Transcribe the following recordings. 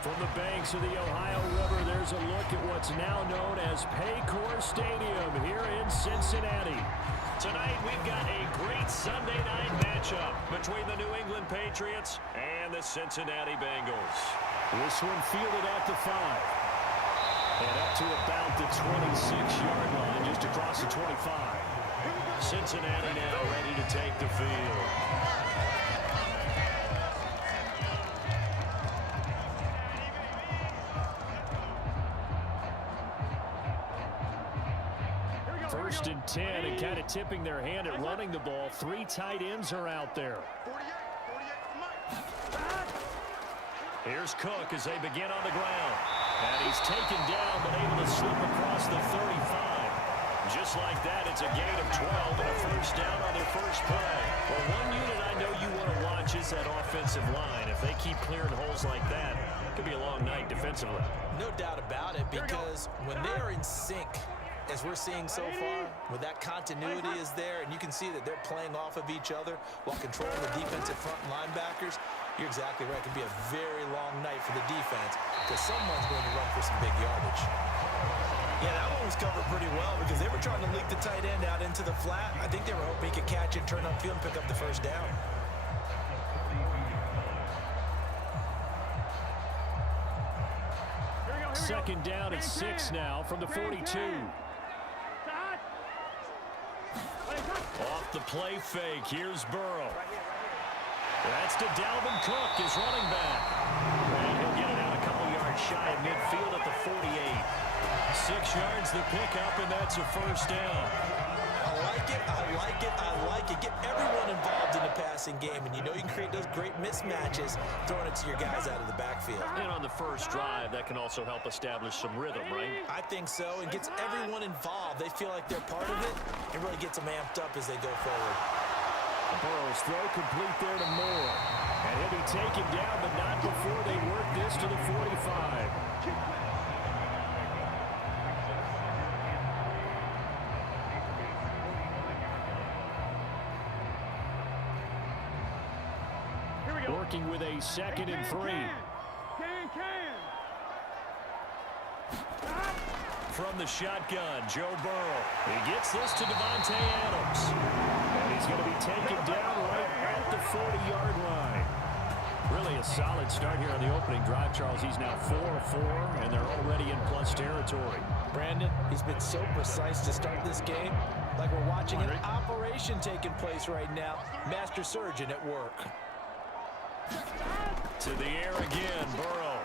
From the banks of the Ohio River, there's a look at what's now known as Paycor Stadium here in Cincinnati. Tonight, we've got a great Sunday night matchup between the New England Patriots and the Cincinnati Bengals. This one fielded at the 5. And up to about the 26-yard line, just across the 25. Cincinnati now ready to take the field. First and 10, and kind of tipping their hand at running the ball. 3 tight ends are out there. Here's Cook as they begin on the ground. And he's taken down, but able to slip across the 35. Just like that, it's a gain of 12 and a first down on their first play. Well, one unit I know you want to watch is that offensive line. If they keep clearing holes like that, it could be a long night defensively. No doubt about it, because when they are in sync, as we're seeing so far, when that continuity is there, and you can see that they're playing off of each other while controlling the defensive front linebackers, you're exactly right. It can be a very long night for the defense because someone's going to run for some big yardage. Yeah, that one was covered pretty well because they were trying to leak the tight end out into the flat. I think they were hoping he could catch it, turn upfield, and pick up the first down. Second down at 6 now from the 42. Off the play fake, here's Burrow. That's to Dalvin Cook, his running back. And he'll get it out a couple yards shy of midfield at the 48. 6 yards the pickup, and that's a first down. I like it, I like it, I like it. Get everyone involved in the passing game, and you know you can create those great mismatches throwing it to your guys out of the backfield. And on the first drive, that can also help establish some rhythm, right? I think so, and gets everyone involved. They feel like they're part of it, and really gets them amped up as they go forward. Burrow's throw complete there to Moore. And he'll be taken down, but not before they work this to the 45. Working with a 2nd and 3. From the shotgun, Joe Burrow. He gets this to Devontae Adams. And he's going to be taken down right at the 40-yard line. Really a solid start here on the opening drive, Charles. He's now 4 of 4, and they're already in plus territory. Brandon, he's been so precise to start this game. Like we're watching an operation taking place right now. Master surgeon at work. To the air again, Burrow.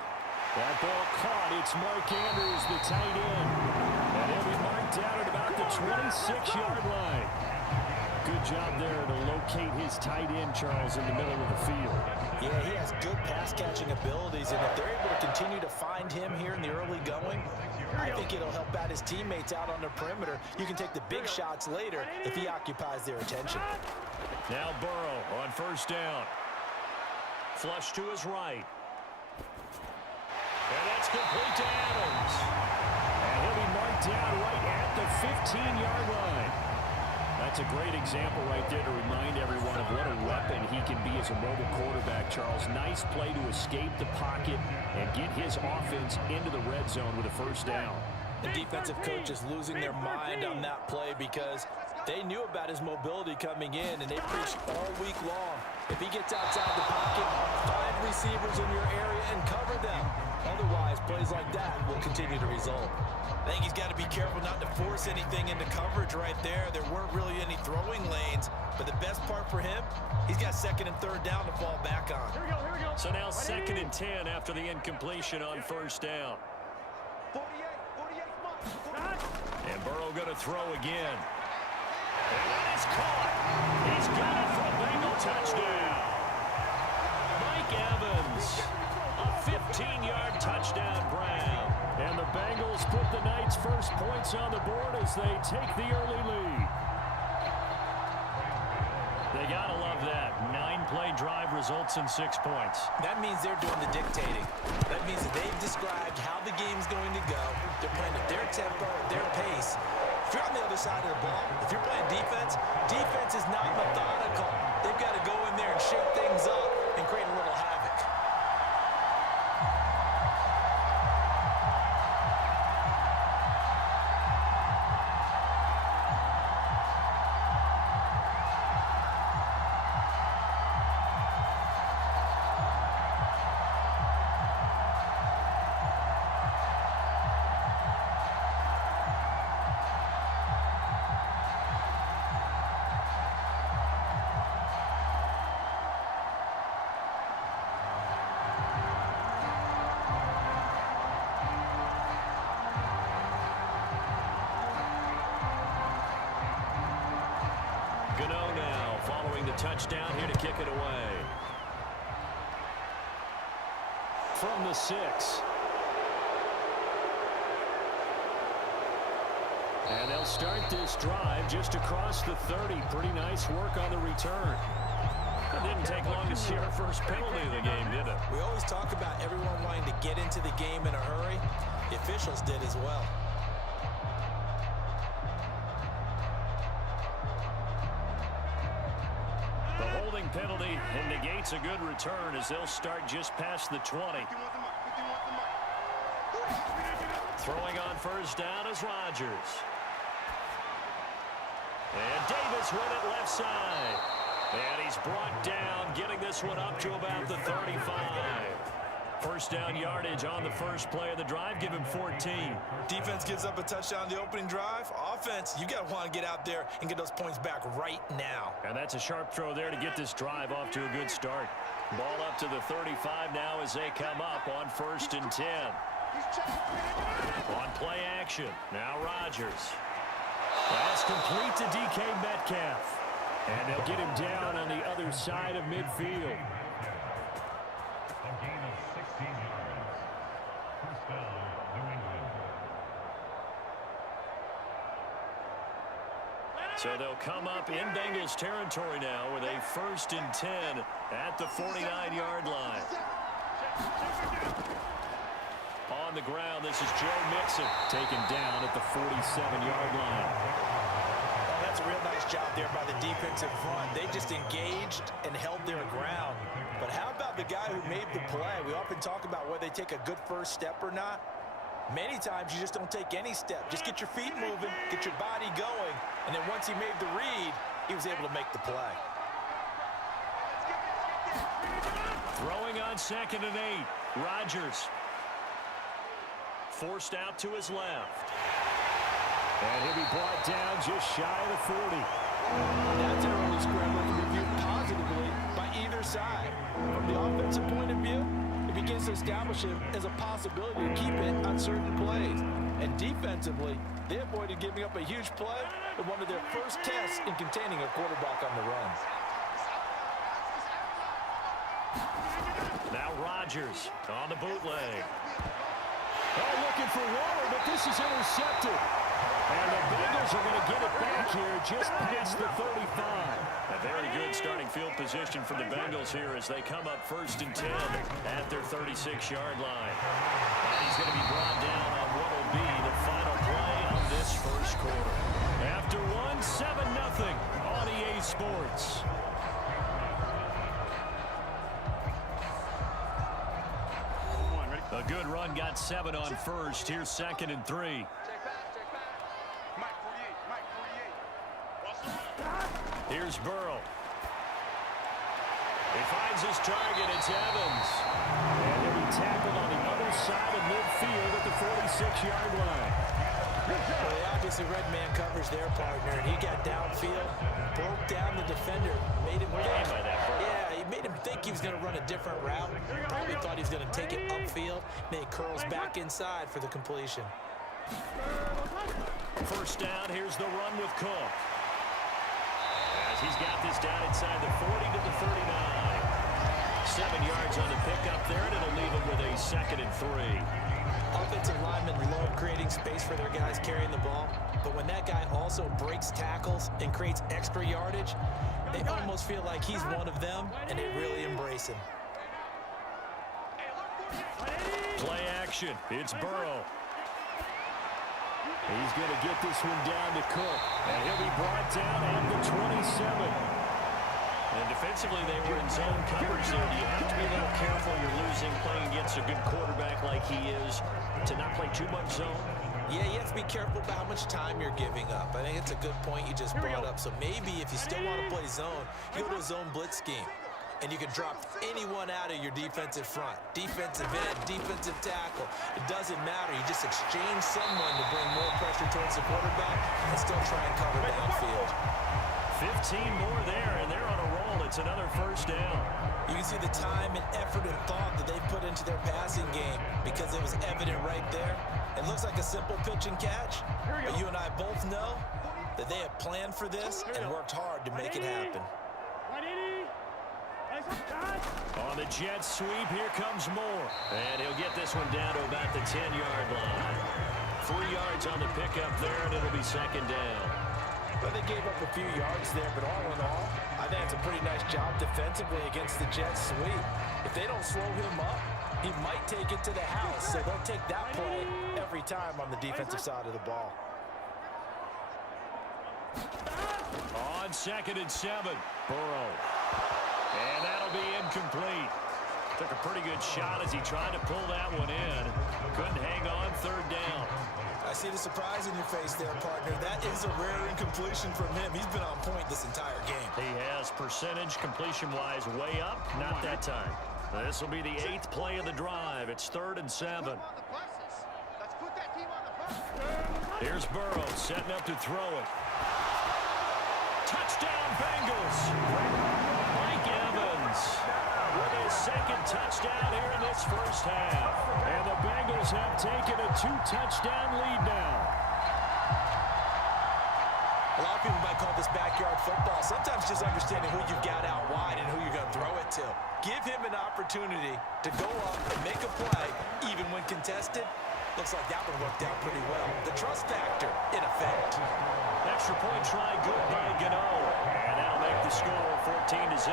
That ball caught. It's Mark Andrews, the tight end. And he'll be marked down at about the 26-yard line. Good job there to locate his tight end, Charles, in the middle of the field. Yeah, he has good pass-catching abilities, and if they're able to continue to find him here in the early going, I think it'll help out his teammates out on the perimeter. You can take the big shots later if he occupies their attention. Now Burrow on first down. Flush to his right. And that's complete to Adams. And he'll be marked down right at the 15-yard line. That's a great example right there to remind everyone of what a weapon he can be as a mobile quarterback, Charles. Nice play to escape the pocket and get his offense into the red zone with a first down. The defensive coach is losing their mind on that play because they knew about his mobility coming in, and they preached all week long. If he gets outside the pocket, find receivers in your area and cover them. Otherwise, plays like that will continue to result. I think he's got to be careful not to force anything into coverage right there. There weren't really any throwing lanes, but the best part for him, he's got 2nd and 3rd down to fall back on. Here we go. So now 2nd and 10 after the incompletion on first down. And Burrow going to throw again. And that is caught. He's got it for a Bengal touchdown. Mike Evans, a 15-yard touchdown, Brown. And the Bengals put the Knights' first points on the board as they take the early lead. They got to love that. 9-play drive results in 6 points. That means they're doing the dictating. That means that they've described how the game's going to go. They're playing at their tempo, at their pace. If you're on the other side of the ball, if you're playing defense, defense is not methodical. They've got to go in there and shake things up and create a little havoc. touchdown here to kick it away. From the 6. And they'll start this drive just across the 30. Pretty nice work on the return. It didn't take long to see our first penalty of the game, did it? We always talk about everyone wanting to get into the game in a hurry. The officials did as well. The holding penalty negates a good return as they'll start just past the 20. Throwing on first down is Rodgers. And Davis with it left side. And he's brought down, getting this one up to about the 35. First down yardage on the first play of the drive. Give him 14. Defense gives up a touchdown the opening drive. Offense, you got to want to get out there and get those points back right now. And that's a sharp throw there to get this drive off to a good start. Ball up to the 35 now as they come up on 1st and 10. On play action, now Rodgers. That's complete to DK Metcalf. And they'll get him down on the other side of midfield. A gain of 16 yards. First down, New England. So they'll come up in Bengals territory now with a 1st and 10 at the 49-yard line. On the ground, this is Joe Mixon taken down at the 47-yard line. That's a real nice job there by the defensive front. They just engaged and held their ground. But how about the guy who made the play? We often talk about whether they take a good first step or not. Many times you just don't take any step. Just get your feet moving, get your body going, and then once he made the read, he was able to make the play. Throwing on 2nd and 8, Rodgers. Forced out to his left. And he'll be brought down just shy of the 40. That's an early scramble to be viewed positively by either side. From the offensive point of view, it begins to establish him as a possibility to keep it on certain plays. And defensively, they avoided giving up a huge play in one of their first tests in containing a quarterback on the run. Now Rodgers on the bootleg. Oh, looking for Waller, but this is intercepted. And the Bengals are going to get it back here just past the 35. A very good starting field position for the Bengals here as they come up 1st and 10 at their 36-yard line. And he's going to be brought down on what will be the final play of this first quarter. After one, 7-0 on EA Sports. A good run, got 7 on first. Here's 2nd and 3. Here's Burrow. He finds his target. It's Evans. And he'll be tackled on the other side of midfield at the 46-yard line. Well, they obviously red man covers their partner, and he got downfield, broke down the defender, made him think. Yeah, he made him think he was going to run a different route. Probably thought he was going to take it upfield, then he curls back inside for the completion. First down, here's the run with Cook. As he's got this down inside the 40 to the 39. 7 yards on the pickup there, and it'll leave him with a 2nd and 3. Offensive linemen love creating space for their guys carrying the ball, but when that guy also breaks tackles and creates extra yardage, they almost feel like he's one of them, and they really embrace him. Play action. It's Burrow. He's going to get this one down to Cook, and he'll be brought down at the 27. And defensively, they were in zone coverage there. You have to be a little careful. You're losing playing against a good quarterback like he is to not play too much zone. Yeah, you have to be careful about how much time you're giving up. I think it's a good point you just brought up. So maybe if you still want to play zone, you go to a zone blitz scheme. And you can drop anyone out of your defensive front. Defensive end, defensive tackle. It doesn't matter. You just exchange someone to bring more pressure towards the quarterback and still try and cover downfield. 15 more there, and they're on a roll. It's another first down. You can see the time and effort and thought that they put into their passing game because it was evident right there. It looks like a simple pitch and catch, but you and I both know that they have planned for this and worked hard to make it happen. On the jet sweep, here comes Moore. And he'll get this one down to about the 10-yard line. 3 yards on the pickup there, and it'll be second down. Well, they gave up a few yards there, but all in all, I think it's a pretty nice job defensively against the jet sweep. If they don't slow him up, he might take it to the house, so they'll take that play every time on the defensive side of the ball. On 2nd and 7, Burrow. And that'll be incomplete. Took a pretty good shot as he tried to pull that one in. Couldn't hang on, 3rd down. I see the surprise in your face there, partner. That is a rare incompletion from him. He's been on point this entire game. He has percentage completion-wise way up, not that time. This will be the 8th play of the drive. It's 3rd and 7. Here's Burrow setting up to throw it. Touchdown, Bengals. Mike Evans with his 2nd touchdown here in this first half. And the Bengals have taken a 2-touchdown lead now. A lot of people might call this backyard football. Sometimes just understanding who you've got out wide and who you're going to throw it to. Give him an opportunity to go up and make a play, even when contested. Looks like that one worked out pretty well. The trust factor, in effect. Extra point try good by Gano. And that'll make the score 14-0.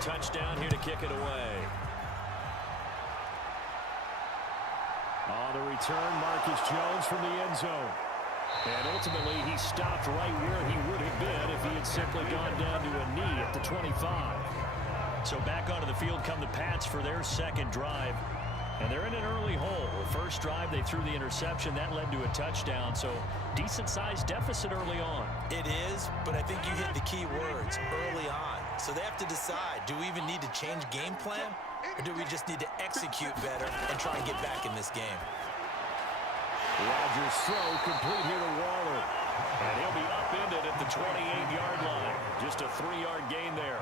Touchdown here to kick it away. On the return, Marcus Jones from the end zone. And ultimately, he stopped right where he would have been if he had simply gone down to a knee at the 25. So back onto the field come the Pats for their 2nd drive. And they're in an early hole. The first drive, they threw the interception. That led to a touchdown. So decent-sized deficit early on. It is, but I think you hit the key words, early on. So they have to decide, do we even need to change game plan? Or do we just need to execute better and try and get back in this game? Rodgers' throw complete here to Waller. And he'll be upended at the 28-yard line. Just a 3-yard gain there.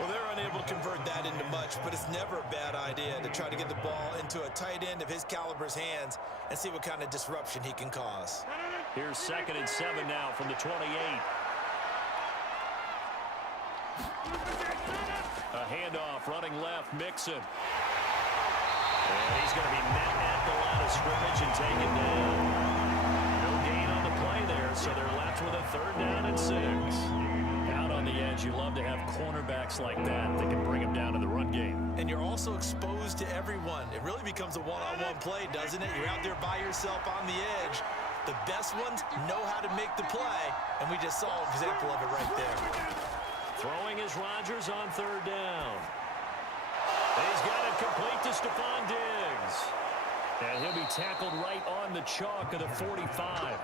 Well, they're unable to convert that into much, but it's never a bad idea to try to get the ball into a tight end of his caliber's hands and see what kind of disruption he can cause. Here's 2nd and 7 now from the 28. A handoff running left, Mixon. And he's going to be met at the line of scrimmage and taken down. No gain on the play there, so they're left with a 3rd down and 6. Out on the edge, you love to have cornerbacks like that that can bring them down to the run game. And you're also exposed to everyone. It really becomes a one-on-one play, doesn't it? You're out there by yourself on the edge. The best ones know how to make the play, and we just saw an example of it right there. Throwing is Rodgers on 3rd down. He's got it complete to Stephon Diggs. And he'll be tackled right on the chalk of the 45.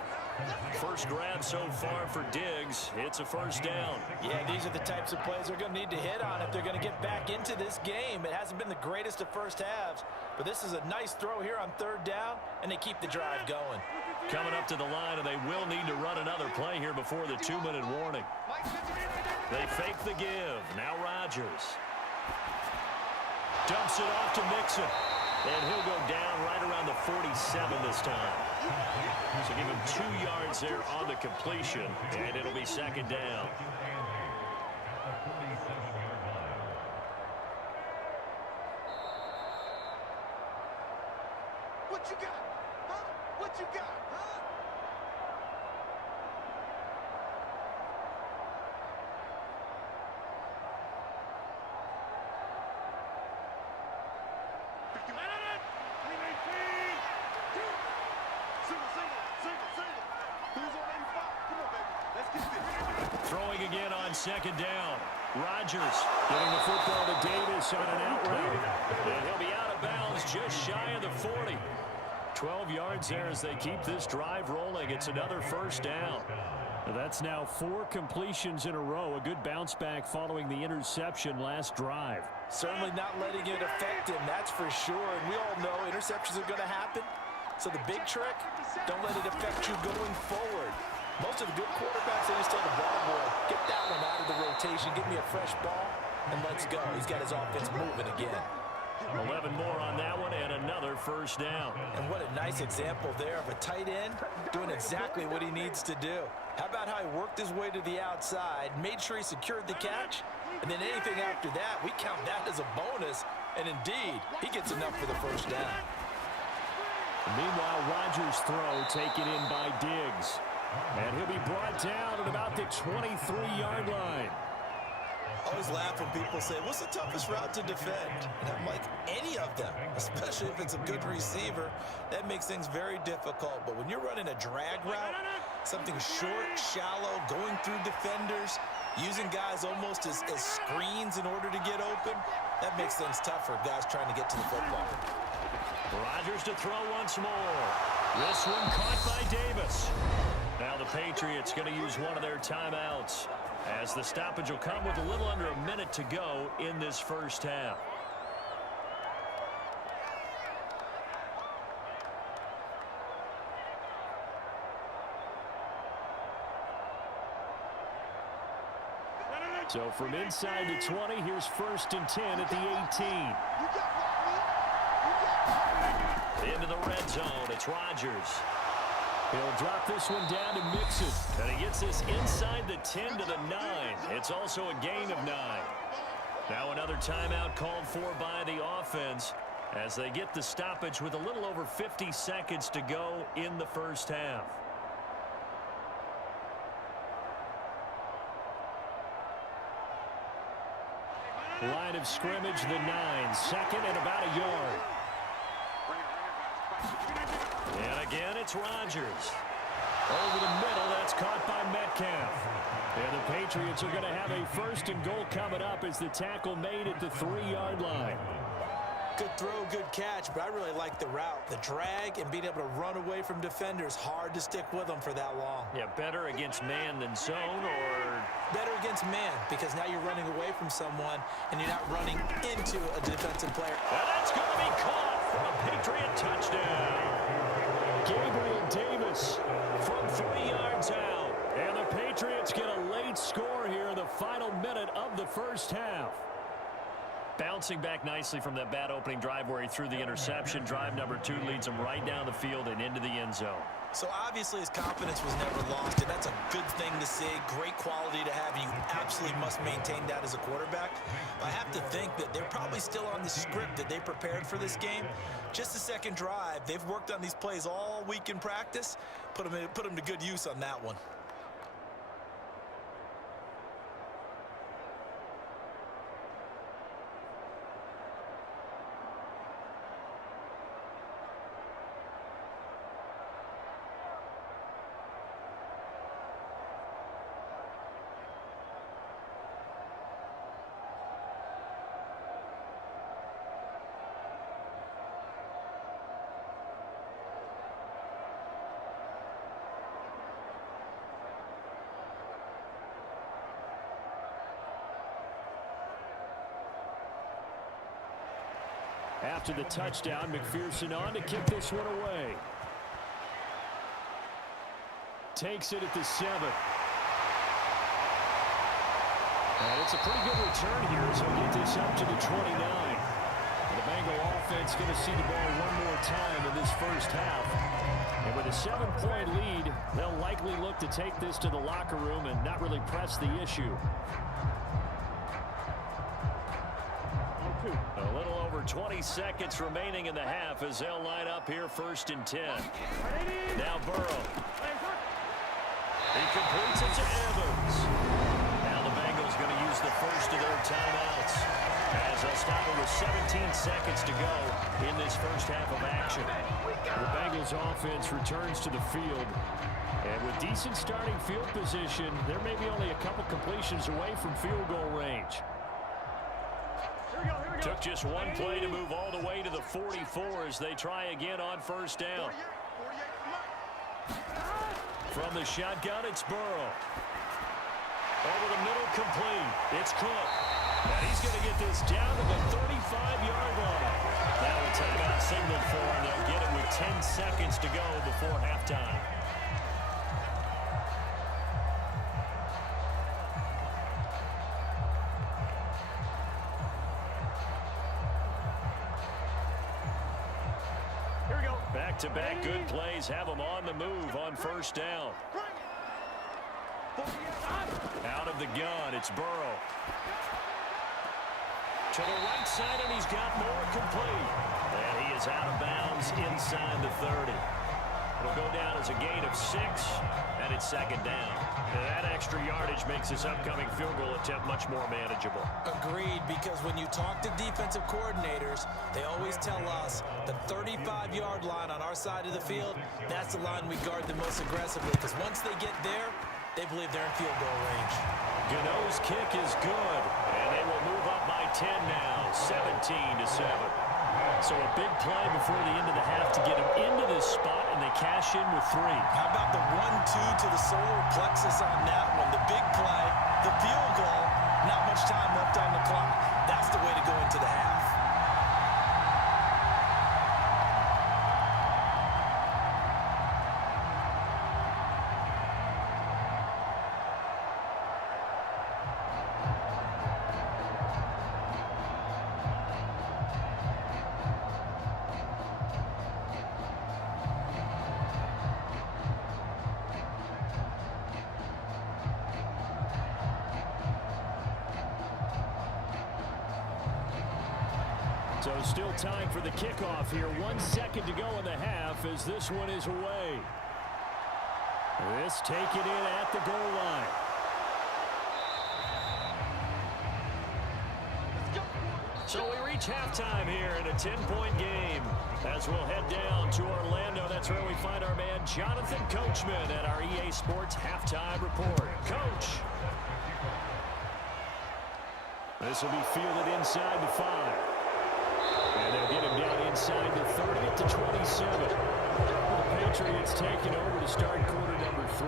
First grab so far for Diggs. It's a 1st down. Yeah, these are the types of plays they're going to need to hit on if they're going to get back into this game. It hasn't been the greatest of first halves, but this is a nice throw here on 3rd down, and they keep the drive going. Coming up to the line, and they will need to run another play here before the 2-minute warning. They fake the give. Now Rodgers. Dumps it off to Mixon. And he'll go down right around the 47 this time. So give him 2 yards there on the completion, and it'll be 2nd down. What you got? Huh? What you got? Huh? Throwing again on 2nd down. Rodgers getting the football to Davis on an out route. just shy of the 40. 12 yards there as they keep this drive rolling. It's another first down. That's now 4 completions in a row. A good bounce back following the interception last drive. Certainly not letting it affect him, that's for sure. And we all know interceptions are going to happen. So the big trick, don't let it affect you going forward. Most of the good quarterbacks, they just tell the ball boy, get that one out of the rotation, give me a fresh ball, and let's go. He's got his offense moving again. 11 more on that one and another first down. And what a nice example there of a tight end doing exactly what he needs to do. How about how he worked his way to the outside, made sure he secured the catch, and then anything after that, we count that as a bonus. And indeed, he gets enough for the first down. Meanwhile, Rodgers' throw taken in by Diggs. And he'll be brought down at about the 23-yard line. I always laugh when people say, what's the toughest route to defend? And I'm like, any of them, especially if it's a good receiver. That makes things very difficult. But when you're running a drag route, something short, shallow, going through defenders, using guys almost as screens in order to get open, that makes things tough for guys trying to get to the football. Rodgers to throw once more. This one caught by Davis. Now the Patriots going to use one of their timeouts, as the stoppage will come with a little under a minute to go in this first half. So from inside the 20, here's 1st and 10 at the 18. Into the red zone, it's Rodgers. He'll drop this one down to Mixon. And he gets this inside the 10 to the 9. It's also a gain of 9. Now another timeout called for by the offense as they get the stoppage with a little over 50 seconds to go in the first half. Line of scrimmage, the 9. Second and about a yard. And again, it's Rodgers. Over the middle, that's caught by Metcalf. And the Patriots are going to have a 1st and goal coming up as the tackle made at the 3-yard line. Good throw, good catch, but I really like the route. The drag and being able to run away from defenders, hard to stick with them for that long. Yeah, better against man than zone, or better against man, because now you're running away from someone and you're not running into a defensive player. And that's going to be caught for a Patriot touchdown. Gabriel Davis from 3 yards out. And the Patriots get a late score here in the final minute of the first half. Bouncing back nicely from that bad opening drive where he threw the interception. Drive number 2 leads him right down the field and into the end zone. So obviously his confidence was never lost, and that's a good thing to see. Great quality to have. You absolutely must maintain that as a quarterback. I have to think that they're probably still on the script that they prepared for this game. Just the second drive. They've worked on these plays all week in practice. Put them to good use on that one. After the touchdown, McPherson on to kick this one away. Takes it at the 7. And it's a pretty good return here as he'll get this up to the 29. And the Bengal offense going to see the ball one more time in this first half. And with a 7-point lead, they'll likely look to take this to the locker room and not really press the issue. A little over 20 seconds remaining in the half as they'll line up here 1st and 10. Now Burrow. He completes it to Evans. Now the Bengals going to use the first of their timeouts as they'll stop it with 17 seconds to go in this first half of action. The Bengals offense returns to the field. And with decent starting field position, there may be only a couple completions away from field goal range. Here we go, here we go. Took just one play to move all the way to the 44 as they try again on first down. From the shotgun, it's Burrow. Over the middle, complete. It's Cook. And he's going to get this down to the 35-yard line. Now a timeout signal for him. They'll get it with 10 seconds to go before halftime. Back-to-back good plays have them on the move on first down. Out of the gun, it's Burrow. To the right side, and he's got more complete. And he is out of bounds inside the 30. It'll go down as a gain of 6, and it's second down. And that extra yardage makes this upcoming field goal attempt much more manageable. Agreed, because when you talk to defensive coordinators, they always tell us the 35-yard line on our side of the field, that's the line we guard the most aggressively, because once they get there, they believe they're in field goal range. Gano's kick is good, and they will move up by 10 now, 17-7. So a big play before the end of the half to get them into this spot, and they cash in with 3. How about the 1-2 to the solar plexus on that one? The big play, the field goal, not much time left on the clock. That's the way to go into the half. So still time for the kickoff here. 1 second to go in the half as this one is away. This taken in at the goal line. So we reach halftime here in a 10-point game. As we'll head down to Orlando, that's where we find our man Jonathan Coachman at our EA Sports Halftime Report. Coach. This will be fielded inside the 5. And they'll get him down inside the 30 to 27. The Patriots taking over to start quarter number 3.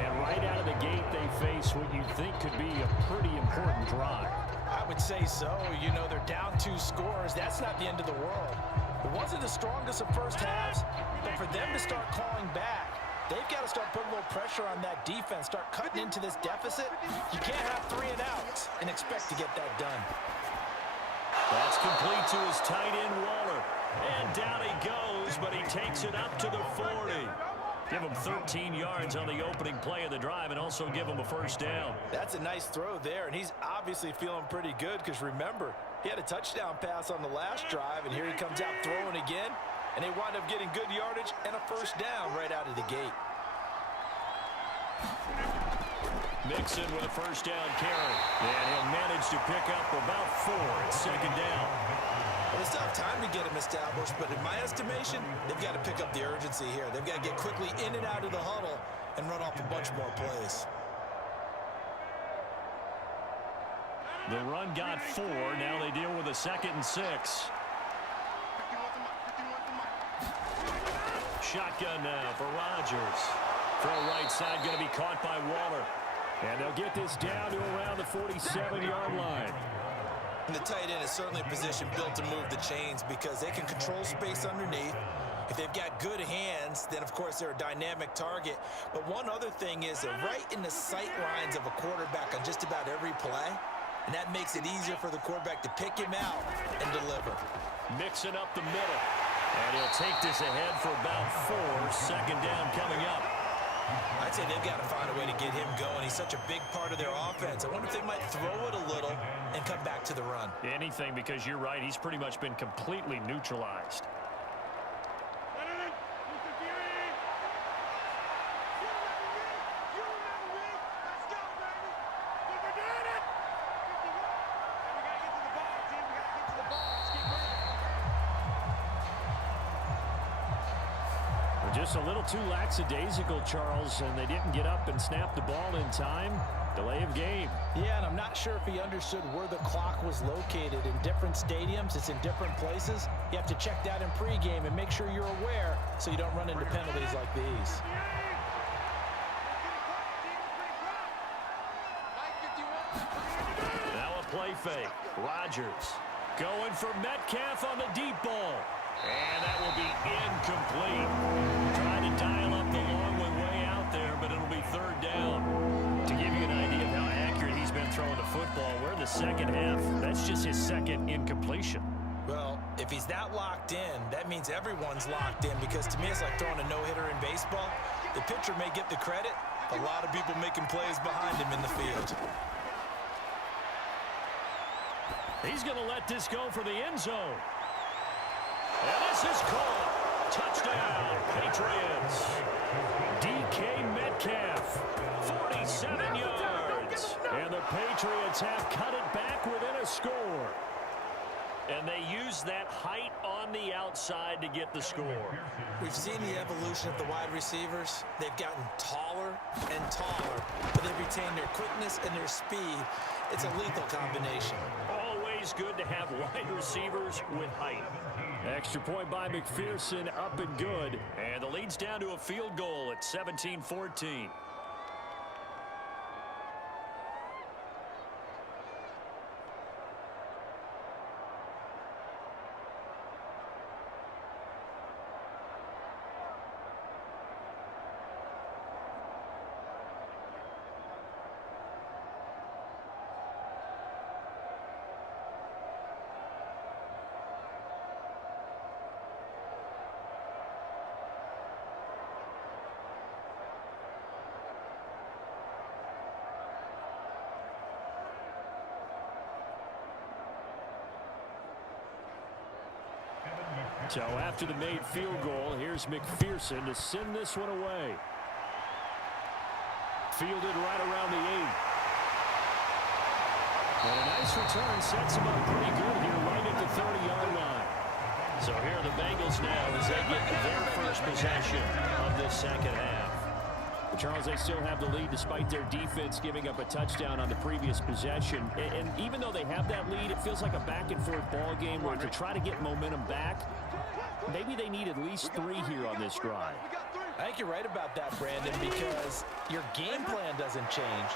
And right out of the gate, they face what you think could be a pretty important drive. I would say so. You know, they're down 2 scores. That's not the end of the world. It wasn't the strongest of first halves, but for them to start calling back, they've got to start putting a little pressure on that defense, start cutting into this deficit. You can't have 3 and outs and expect to get that done. That's complete to his tight end, Waller. And down he goes, but he takes it up to the 40. Give him 13 yards on the opening play of the drive and also give him a first down. That's a nice throw there, and he's obviously feeling pretty good because, remember, he had a touchdown pass on the last drive, and here he comes out throwing again, and they wind up getting good yardage and a first down right out of the gate. Mixon with a first down carry. And he'll manage to pick up about 4 at second down. Well, it's not time to get him established, but in my estimation, they've got to pick up the urgency here. They've got to get quickly in and out of the huddle and run off a bunch more plays. The run got 4. Now they deal with a 2nd and 6. Shotgun now for Rodgers. Throw right side going to be caught by Waller. And they'll get this down to around the 47-yard line. And the tight end is certainly a position built to move the chains because they can control space underneath. If they've got good hands, then, of course, they're a dynamic target. But one other thing is they're right in the sight lines of a quarterback on just about every play. And that makes it easier for the quarterback to pick him out and deliver. Mixing up the middle. And he'll take this ahead for about 4. Second down coming up. I'd say they've got to find a way to get him going. He's such a big part of their offense. I wonder if they might throw it a little and come back to the run. Anything, because you're right. He's pretty much been completely neutralized. Just a little too lackadaisical, Charles, and they didn't get up and snap the ball in time. Delay of game. Yeah, and I'm not sure if he understood where the clock was located. In different stadiums, it's in different places. You have to check that in pregame and make sure you're aware so you don't run into penalties like these. Now a play fake. Rodgers going for Metcalf on the deep ball. And that will be incomplete. Trying to dial up the long way out there, but it'll be third down. To give you an idea of how accurate he's been throwing the football, we're in the second half. That's just his second incompletion. Well, if he's that locked in, that means everyone's locked in, because to me it's like throwing a no-hitter in baseball. The pitcher may get the credit. A lot of people making plays behind him in the field. He's going to let this go for the end zone. And this is caught. Touchdown, Patriots. DK Metcalf, 47 yards. And the Patriots have cut it back within a score. And they use that height on the outside to get the score. We've seen the evolution of the wide receivers. They've gotten taller and taller, but they've retained their quickness and their speed. It's a lethal combination. Always good to have wide receivers with height. Extra point by McPherson, up and good. And the lead's down to a field goal at 17-14. So after the made field goal, here's McPherson to send this one away. Fielded right around the 8. And a nice return sets him up pretty good here right at the 30-yard line. So here are the Bengals now as they get their first possession of this second half. But Charles, they still have the lead despite their defense giving up a touchdown on the previous possession. And even though they have that lead, it feels like a back-and-forth ball game where to try to get momentum back, maybe they need at least 3 here on this drive. I think you're right about that, Brandon, because your game plan doesn't change.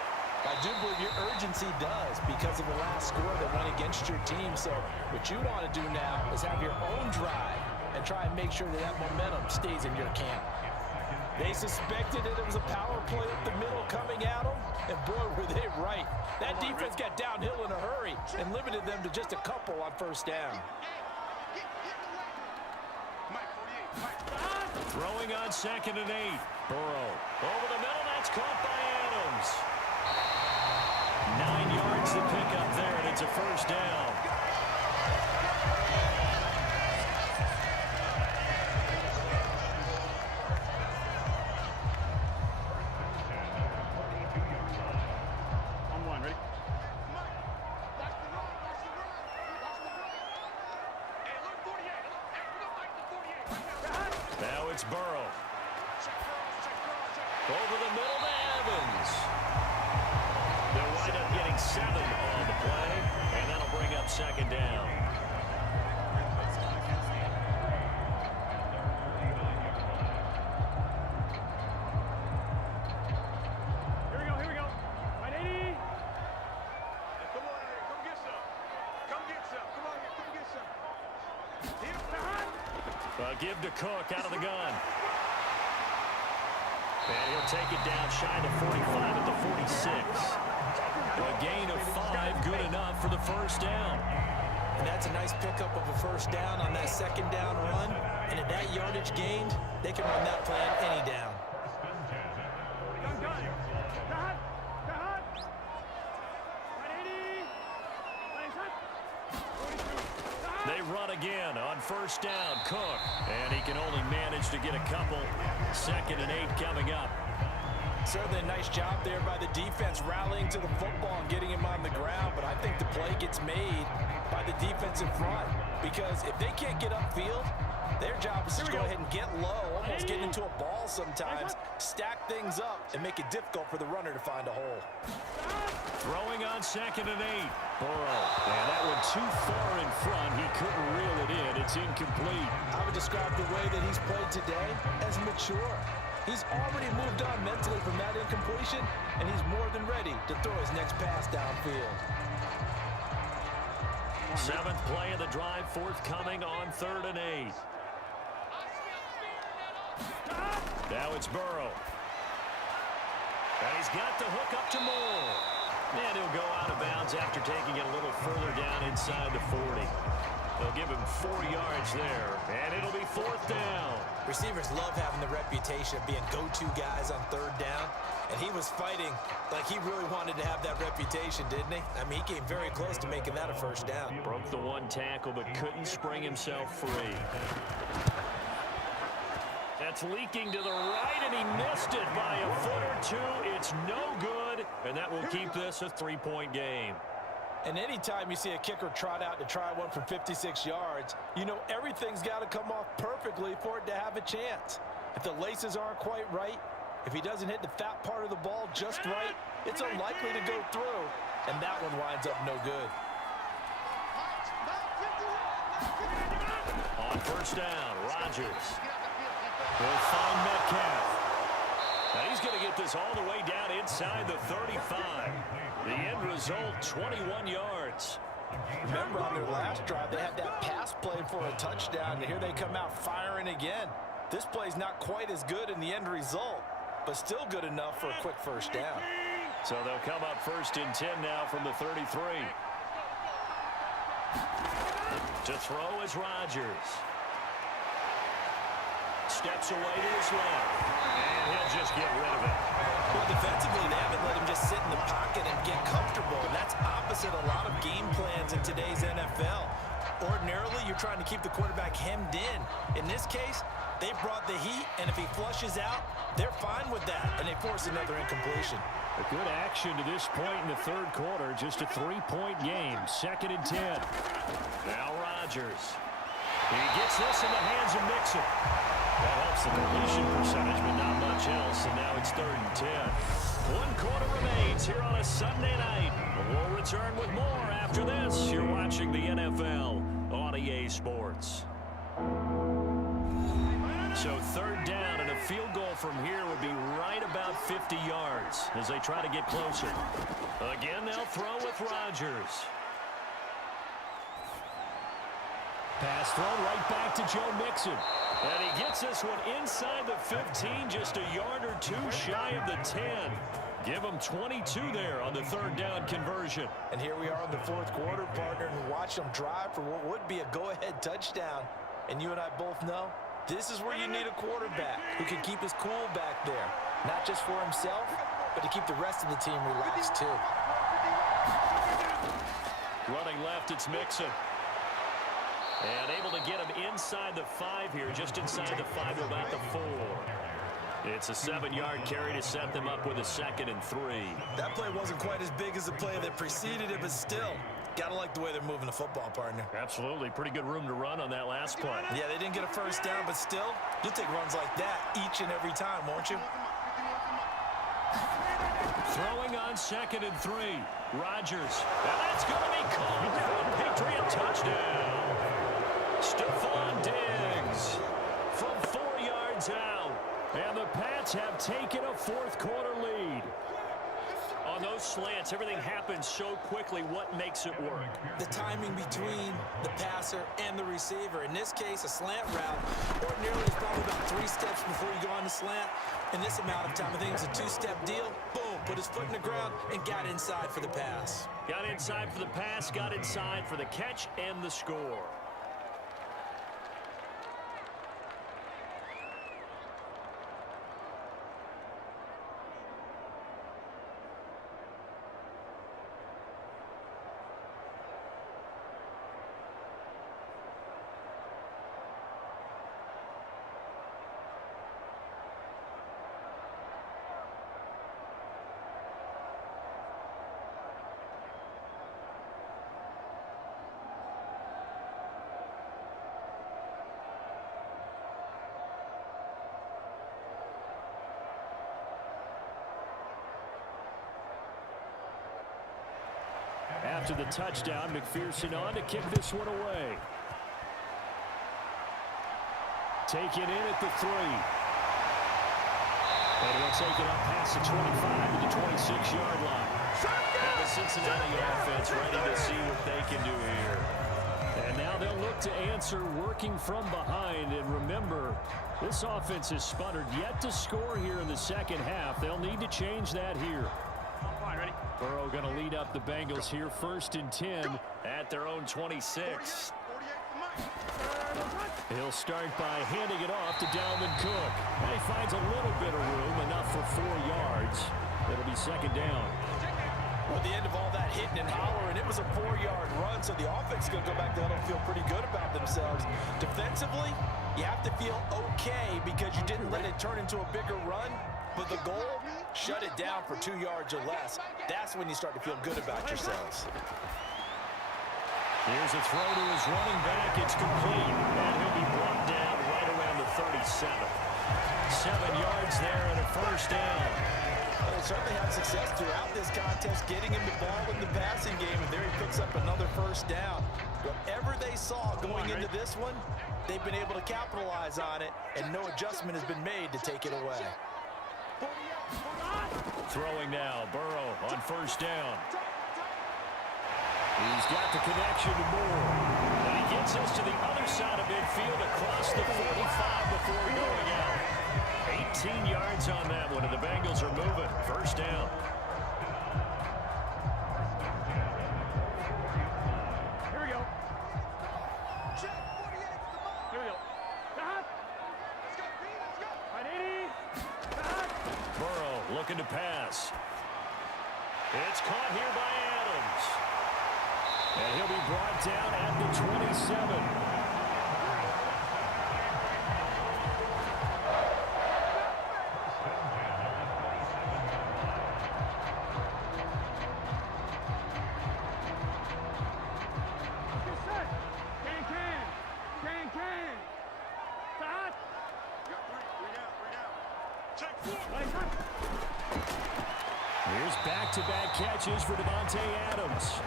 I do believe your urgency does because of the last score that went against your team. So what you want to do now is have your own drive and try and make sure that that momentum stays in your camp. They suspected that it was a power play up the middle coming at them, and boy, were they right. That defense got downhill in a hurry and limited them to just a couple on first down. Throwing on 2nd and 8. Burrow over the middle. That's caught by Adams. 9 yards to pick up there, and it's a first down. Now it's Burrow. Over the middle to Evans. They'll wind up getting 7 on the play, and that'll bring up 2nd down. Here we go. 180. Come on here, come get some. Come get some. Come on here, come get some. Give to Cook out of the gun. And he'll take it down shy of 45 at the 46. A gain of 5, good enough for the first down. And that's a nice pickup of a first down on that 2nd down run. And at that yardage gained, they can run that play on any down. They run again on first down, Cook. And he can only manage to get a couple. 2nd and 8 coming up. Certainly a nice job there by the defense rallying to the football and getting him on the ground, but I think the play gets made by the defensive front because if they can't get upfield, their job is to go ahead and get low, almost get into a ball sometimes, stack things up, and make it difficult for the runner to find a hole. Throwing on 2nd and 8. Burrow. And that one too far in front. He couldn't reel it in. It's incomplete. I would describe the way that he's played today as mature. He's already moved on mentally from that incompletion, and he's more than ready to throw his next pass downfield. 7th play of the drive, forthcoming on 3rd and 8. Now it's Burrow. And he's got the hook up to Moore. And he'll go out of bounds after taking it a little further down inside the 40. They'll give him 4 yards there, and it'll be 4th down. Receivers love having the reputation of being go-to guys on 3rd down, and he was fighting like he really wanted to have that reputation, didn't he? I mean, he came very close to making that a 1st down. Broke the 1 tackle, but couldn't spring himself free. That's leaking to the right, and he missed it by a foot or 2. It's no good, and that will keep this a 3-point game. And anytime you see a kicker trot out to try one from 56 yards, you know everything's got to come off perfectly for it to have a chance. If the laces aren't quite right, if he doesn't hit the fat part of the ball just right, it's unlikely to go through, and that one winds up no good. On 1st down, Rodgers will find Metcalf. Now he's going to get this all the way down inside the 35. The end result, 21 yards. Remember on their last drive, they had that pass play for a touchdown, and here they come out firing again. This play's not quite as good in the end result, but still good enough for a quick 1st down. So they'll come up 1st and 10 now from the 33. To throw is Rodgers. Steps away to his left, and he'll just get rid of it. Well, defensively, they haven't let him just sit in the pocket and get comfortable, and that's opposite a lot of game plans in today's NFL. Ordinarily, you're trying to keep the quarterback hemmed in. In this case, they brought the heat, and if he flushes out, they're fine with that, and they force another incompletion. A good action to this point in the 3rd quarter, just a 3-point game, 2nd and 10. Now Rodgers. He gets this in the hands of Mixon. That helps the completion percentage, but not much else, and now it's 3rd and 10. 1 quarter remains here on a Sunday night. We'll return with more after this. You're watching the NFL on EA Sports. So 3rd down, and a field goal from here would be right about 50 yards as they try to get closer. Again, they'll throw with Rodgers. Pass thrown right back to Joe Mixon. And he gets this one inside the 15, just a yard or 2 shy of the 10. Give him 22 there on the 3rd down conversion. And here we are in the 4th quarter, partner, and watch them drive for what would be a go-ahead touchdown. And you and I both know this is where you need a quarterback who can keep his cool back there. Not just for himself, but to keep the rest of the team relaxed too. Running left, it's Mixon. And able to get him inside the 5 here, just inside the 5, about the 4. It's a 7-yard carry to set them up with a 2nd and 3. That play wasn't quite as big as the play that preceded it, but still, gotta like the way they're moving the football, partner. Absolutely. Pretty good room to run on that last play. Yeah, they didn't get a 1st down, but still, you'll take runs like that each and every time, won't you? Throwing on 2nd and 3. Rodgers. And that's going to be called for a Patriot touchdown. Stephon Diggs from 4 yards out. And the Pats have taken a 4th quarter lead. On those slants, everything happens so quickly. What makes it work? The timing between the passer and the receiver. In this case, a slant route. Ordinarily, it's probably about 3 steps before you go on the slant. In this amount of time, I think it's a 2-step deal. Boom, put his foot in the ground and got inside for the pass. Got inside for the pass, got inside for the catch and the score. after the touchdown. McPherson on to kick this one away. Take it in at the 3. And he'll take it up past the 25 to the 26-yard line. And the Cincinnati offense ready to see what they can do here. And now they'll look to answer working from behind. And remember, this offense has sputtered yet to score here in the second half. They'll need to change that here. Fine, ready? Burrow going to lead up the Bengals here, 1st and 10 at their own 26. He'll start by handing it off to Dalvin Cook. And he finds a little bit of room, enough for 4 yards. It'll be 2nd down. Well, at the end of all that hitting and hollering, it was a 4-yard run, so the offense is going to go back there and feel pretty good about themselves. Defensively, you have to feel okay because you didn't let it turn into a bigger run, but the goal, shut it down for 2 yards or less. That's when you start to feel good about yourselves. Here's a throw to his running back. It's complete, and he'll be brought down right around the 37. 7 yards there and a 1st down. Well, they certainly had success throughout this contest, getting him the ball in the passing game, and there he picks up another 1st down. Whatever they saw going into this one, they've been able to capitalize on it, and no adjustment has been made to take it away. Throwing now, Burrow on 1st down. He's got the connection to Moore. And he gets us to the other side of midfield across the 45 before going out. 18 yards on that one, and the Bengals are moving. 1st down. Here we go. Here we go. Right, 80. Burrow looking to pass. It's caught here by Adams. And he'll be brought down at the 27. Here's back-to-back catches for Devontae Adams.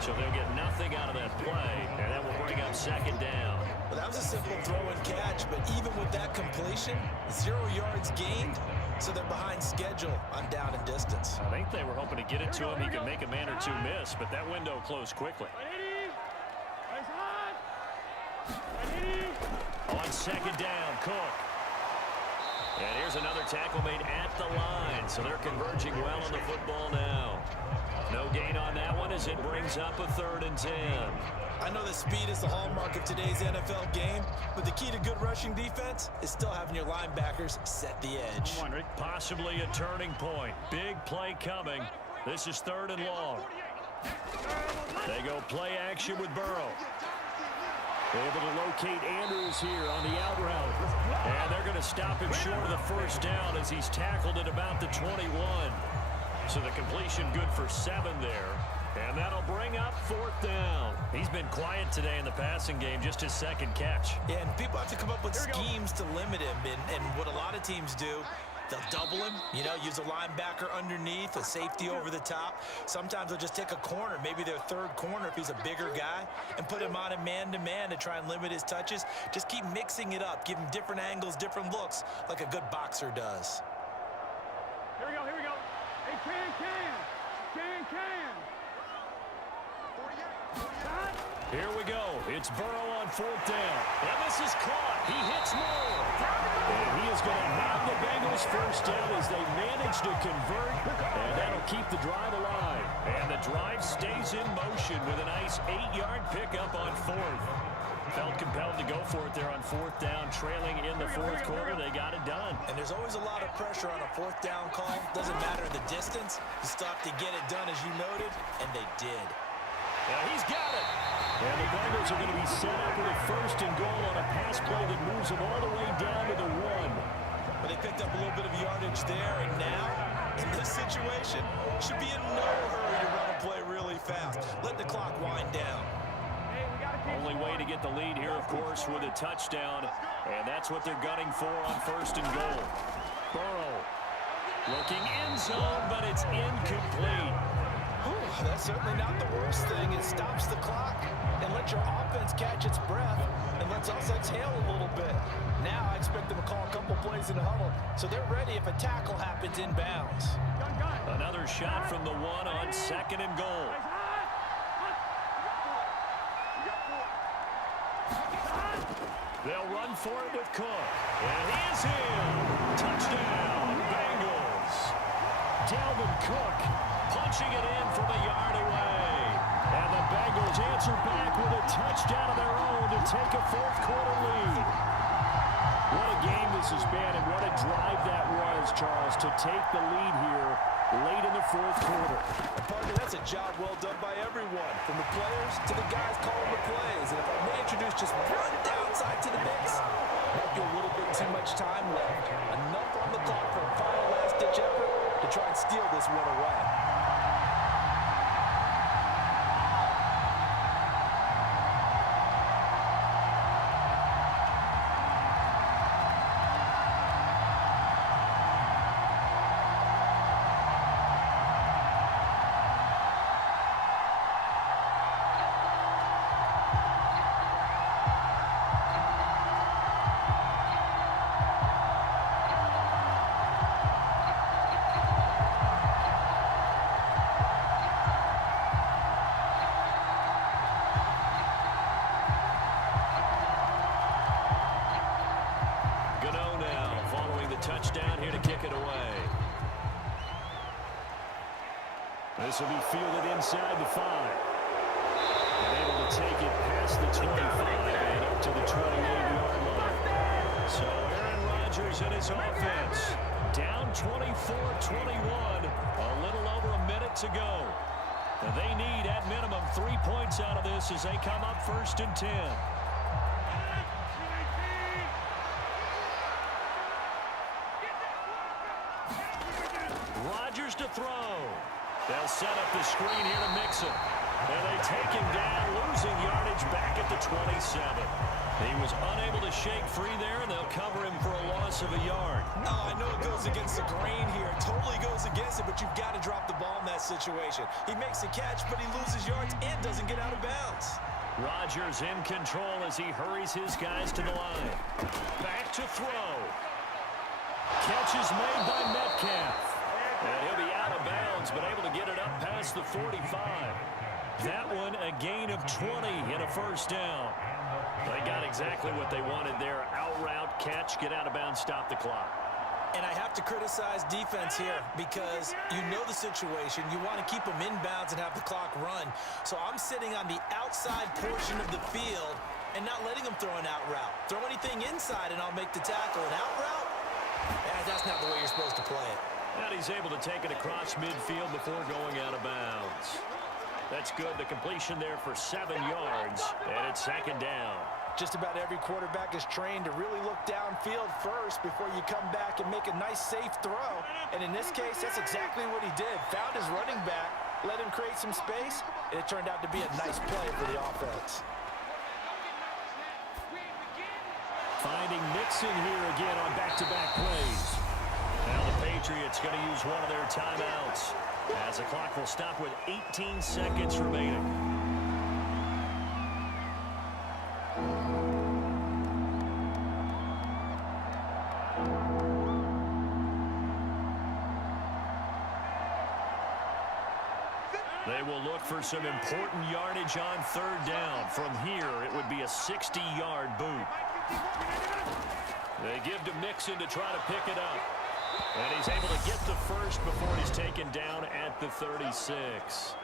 So they'll get nothing out of that play, and that will bring up 2nd down. Well, that was a simple throw and catch, but even with that completion, 0 yards gained, so they're behind schedule on down and distance. I think they were hoping to get it to him. He could make a man or two miss, but that window closed quickly. On 2nd down, Cook. And here's another tackle made at the line, so they're converging well on the football now. No gain on that one as it brings up a 3rd and 10. I know that speed is the hallmark of today's NFL game, but the key to good rushing defense is still having your linebackers set the edge. Possibly a turning point. Big play coming. This is 3rd and long. They go play action with Burrow. Able to locate Andrews here on the out route. And they're going to stop him short of the 1st down as he's tackled at about the 21. So the completion good for 7 there. And that'll bring up 4th down. He's been quiet today in the passing game, just his 2nd catch. Yeah, and people have to come up with schemes to limit him. And what a lot of teams do, they'll double him, use a linebacker underneath, a safety over the top. Sometimes they'll just take a corner, maybe their 3rd corner if he's a bigger guy, and put him on a man-to-man to try and limit his touches. Just keep mixing it up, give him different angles, different looks, like a good boxer does. Here we go, here we go. Hey, can. Here we go. It's Burrow on 4th down. And this is caught. He hits Moore. And he is going to have the Bengals 1st down as they manage to convert. And that'll keep the drive alive. And the drive stays in motion with a nice 8-yard pickup on 4th. Felt compelled to go for it there on 4th down, trailing in the 4th quarter. They got it done. And there's always a lot of pressure on a 4th down call. Doesn't matter the distance. You stop to get it done, as you noted, and they did. Yeah, he's got it. And the Bengals are going to be set up with a 1st and goal on a pass play that moves them all the way down to the 1. But they picked up a little bit of yardage there, and now, in this situation, should be in no hurry to run a play really fast. Let the clock wind down. Only way to get the lead here, of course, with a touchdown. And that's what they're gunning for on 1st and goal. Burrow looking end zone, but it's incomplete. That's certainly not the worst thing. It stops the clock and lets your offense catch its breath and lets us exhale a little bit. Now I expect them to call a couple plays in the huddle so they're ready if a tackle happens inbounds. Another shot from the one on 2nd and goal. They'll run for it with Cook. And he is in. Touchdown, Bengals. Dalvin Cook punching it in from a yard away. And the Bengals answer back with a touchdown of their own to take a 4th quarter lead. What a game this has been, and what a drive that was, Charles, to take the lead here late in the 4th quarter. And partner, that's a job well done by everyone, from the players to the guys calling the plays. And if I may introduce just one downside to the mix, might be a little bit too much time left. Enough on the clock for a final last-ditch effort to try and steal this one away. Touchdown here to kick it away. This will be fielded inside the 5. And able to take it past the 25 and up to the 28-yard line. So Aaron Rodgers and his offense down 24-21. A little over a minute to go. And they need at minimum 3 points out of this as they come up 1st and 10. Rodgers to throw. They'll set up the screen here to Mixon. And they take him down, losing yardage back at the 27. He was unable to shake free there, and they'll cover him for a loss of a yard. Oh, I know it goes against the grain here. It totally goes against it, but you've got to drop the ball in that situation. He makes a catch, but he loses yards and doesn't get out of bounds. Rodgers in control as he hurries his guys to the line. Back to throw. Catch is made by Metcalf. And he'll be out of bounds, but able to get it up past the 45. That one a gain of 20 and a 1st down. They got exactly what they wanted there. Out route, catch, get out of bounds, stop the clock. And I have to criticize defense here because you know the situation. You want to keep them inbounds and have the clock run. So I'm sitting on the outside portion of the field and not letting them throw an out route. Throw anything inside and I'll make the tackle. An out route? That's not the way you're supposed to play it. And he's able to take it across midfield before going out of bounds. That's good. The completion there for 7 yards, and it's 2nd down. Just about every quarterback is trained to really look downfield first before you come back and make a nice, safe throw. And in this case, that's exactly what he did. Found his running back, let him create some space, and it turned out to be a nice play for the offense. Finding Mixon here again on back-to-back plays. Now the Patriots going to use one of their timeouts as the clock will stop with 18 seconds remaining. They will look for some important yardage on 3rd down. From here, it would be a 60-yard boot. They give to Mixon to try to pick it up. And he's able to get the first before he's taken down at the 36.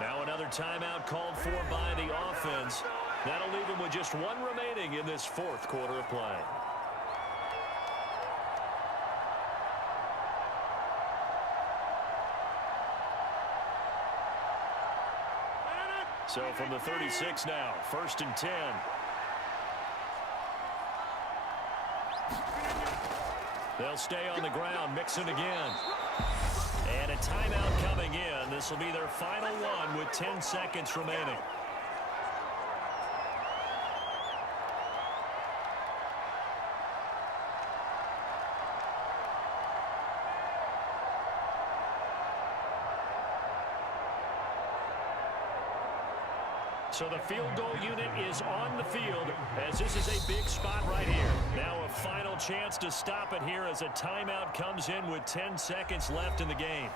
Now another timeout called for by the offense. That'll leave him with just 1 remaining in this 4th quarter of play. So from the 36 now, 1st and 10. They'll stay on the ground, Mixon again. And a timeout coming in. This will be their final one with 10 seconds remaining. So the field goal unit is on the field as this is a big spot right here. Now a final chance to stop it here as a timeout comes in with 10 seconds left in the game.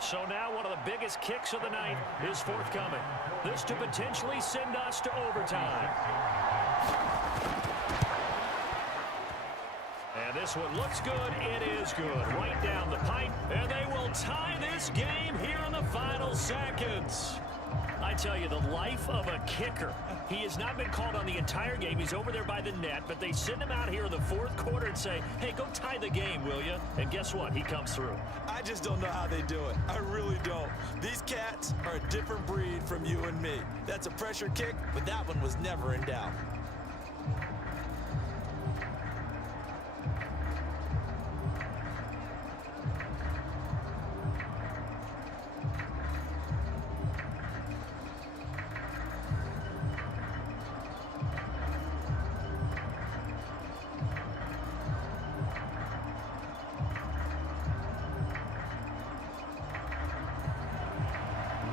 So now one of the biggest kicks of the night is forthcoming. This to potentially send us to overtime. And this one looks good. It is good. Right down the pipe. And they will tie this game here in the final seconds. I tell you, the life of a kicker. He has not been called on the entire game. He's over there by the net, but they send him out here in the fourth quarter and say, hey, go tie the game, will you? And guess what? He comes through. I just don't know how they do it. I really don't. These cats are a different breed from you and me. That's a pressure kick, but that one was never in doubt.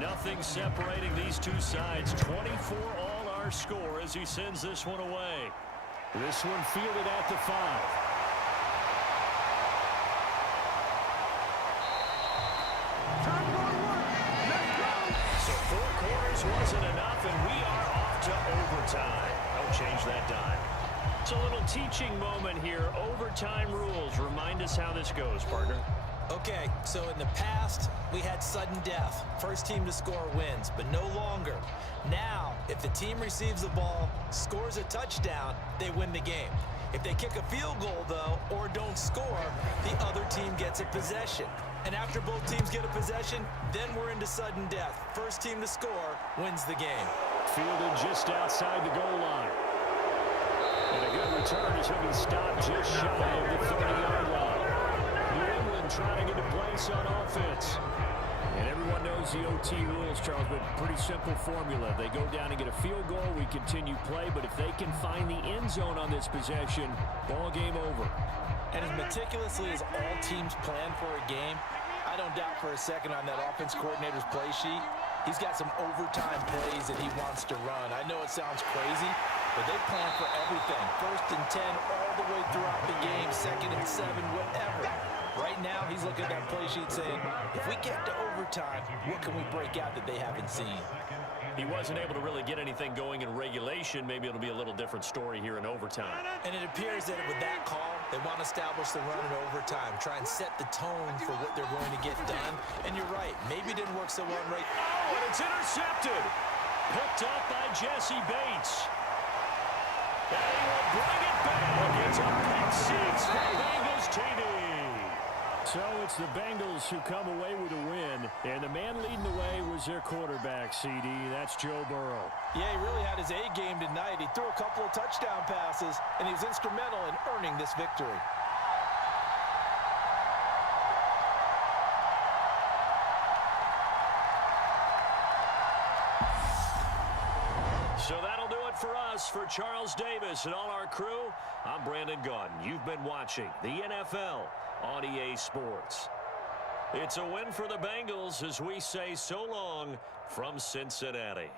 Nothing separating these two sides. 24 all our score as he sends this one away. This one fielded at the 5. So 4 quarters wasn't enough, and we are off to overtime. Don't change that dime. It's a little teaching moment here. Overtime rules. Remind us how this goes, partner. Okay, so in the past, we had sudden death. First team to score wins, but no longer. Now, if the team receives the ball, scores a touchdown, they win the game. If they kick a field goal, though, or don't score, the other team gets a possession. And after both teams get a possession, then we're into sudden death. First team to score wins the game. Fielded just outside the goal line. And a good return as he'll be stopped just shy of the 30-yard line. Trying to get a place on offense. And everyone knows the OT rules, Charles, but pretty simple formula. They go down and get a field goal, we continue play, but if they can find the end zone on this possession, ball game over. And as meticulously as all teams plan for a game, I don't doubt for a second on that offense coordinator's play sheet, he's got some overtime plays that he wants to run. I know it sounds crazy, but they plan for everything. 1st and 10 all the way throughout the game, 2nd and 7, whatever. Right now, he's looking at that play sheet saying, if we get to overtime, what can we break out that they haven't seen? He wasn't able to really get anything going in regulation. Maybe it'll be a little different story here in overtime. And it appears that with that call, they want to establish the run in overtime, try and set the tone for what they're going to get done. And you're right, maybe it didn't work so well right. Oh, and it's intercepted. Picked up by Jesse Bates. And he will bring it back. It's a pick six for Bengals TV. So it's the Bengals who come away with a win, and the man leading the way was their quarterback, CD. That's Joe Burrow. Yeah, he really had his A game tonight. He threw a couple of touchdown passes, and he was instrumental in earning this victory. So that'll do it for us. For Charles Davis and all our crew, I'm Brandon Gaudin. You've been watching the NFL on EA Sports. It's a win for the Bengals as we say so long from Cincinnati.